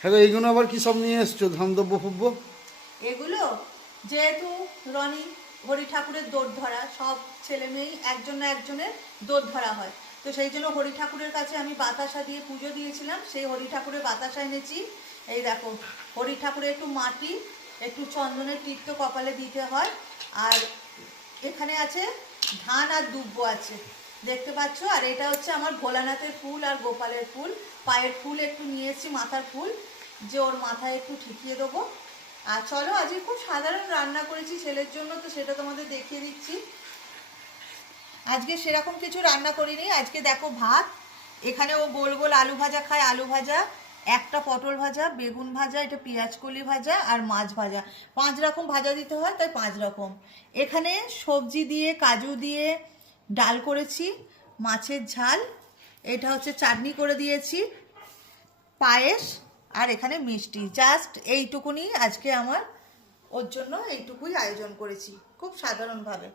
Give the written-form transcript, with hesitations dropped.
হ্যাঁ, এইগুলো আবার কি সব নিয়ে এসছো ধানদ্রব্য ফুব্য? এগুলো যেহেতু রনি হরি ঠাকুরের দৌড় ধরা, সব ছেলে মেয়েই একজন না একজনের দৌড় ধরা হয়, তো সেই জন্য হরি ঠাকুরের কাছে আমি বাতাসা দিয়ে পুজো দিয়েছিলাম, সেই হরি ঠাকুরের বাতাসা এনেছি। এই দেখো, হরি ঠাকুরের একটু মাটি, একটু চন্দনের তীর্থ কপালে দিতে হয়। আর এখানে আছে ধান আর দুব্ব আছে, দেখতে পাচ্ছ। আর এটা হচ্ছে আমার ভোলানাথের ফুল আর গোপালের ফুল। পায়ের ফুল একটু নিয়ে এসেছি, মাথার ফুল, যে ওর মাথায় একটু ঠিকিয়ে দেবো। আর চলো, আজকে খুব সাধারণ রান্না করেছি ছেলের জন্য, তো সেটা তোমাদের দেখিয়ে দিচ্ছি। আজকে সেরকম কিছু রান্না করিনি। আজকে দেখো ভাত, এখানে ও গোল গোল আলু ভাজা খায়, আলু ভাজা, একটা পটল ভাজা, বেগুন ভাজা, এটা পেঁয়াজ কলি ভাজা আর মাছ ভাজা। 5 রকম ভাজা দিতে হয়, তাই 5 রকম। এখানে সবজি দিয়ে, কাজু দিয়ে ডাল করেছি, মাছের ঝাল, এটা হচ্ছে চাটনি করে দিয়েছি, পায়েস, আর এখানে মিষ্টি। জাস্ট এইটুকুনি আজকে আমার ওর জন্য এইটুকুই আয়োজন করেছি, খুব সাধারণভাবে।